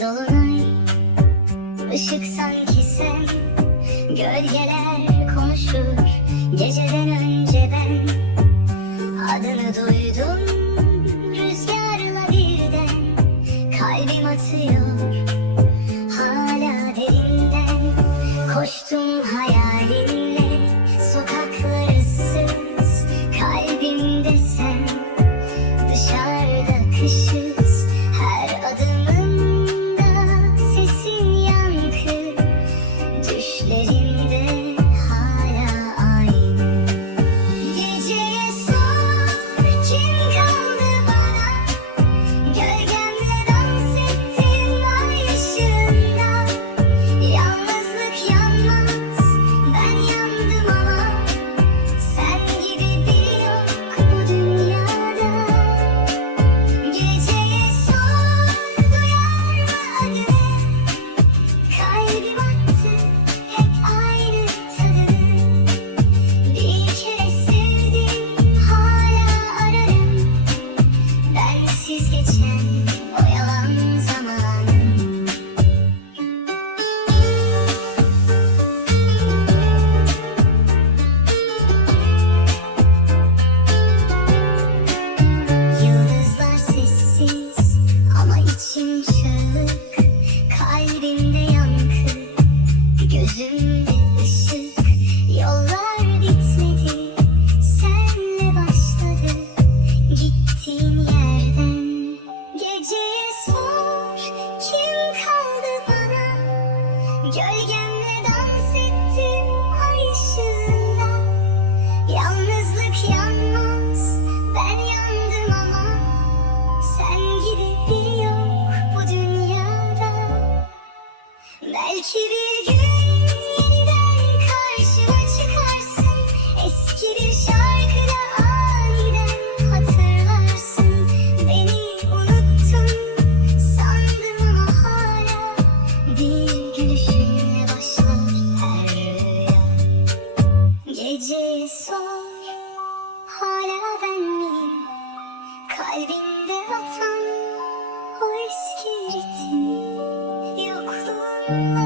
dolunay Işık sanki sen. Gölgeler konuşur Geceden önce ben Adını duydum Rüzgarla birden. Kalbim atıyor Jolly Gece sor. Hala ben miyim? Kalbinde atan o eski ritim Yokluğunla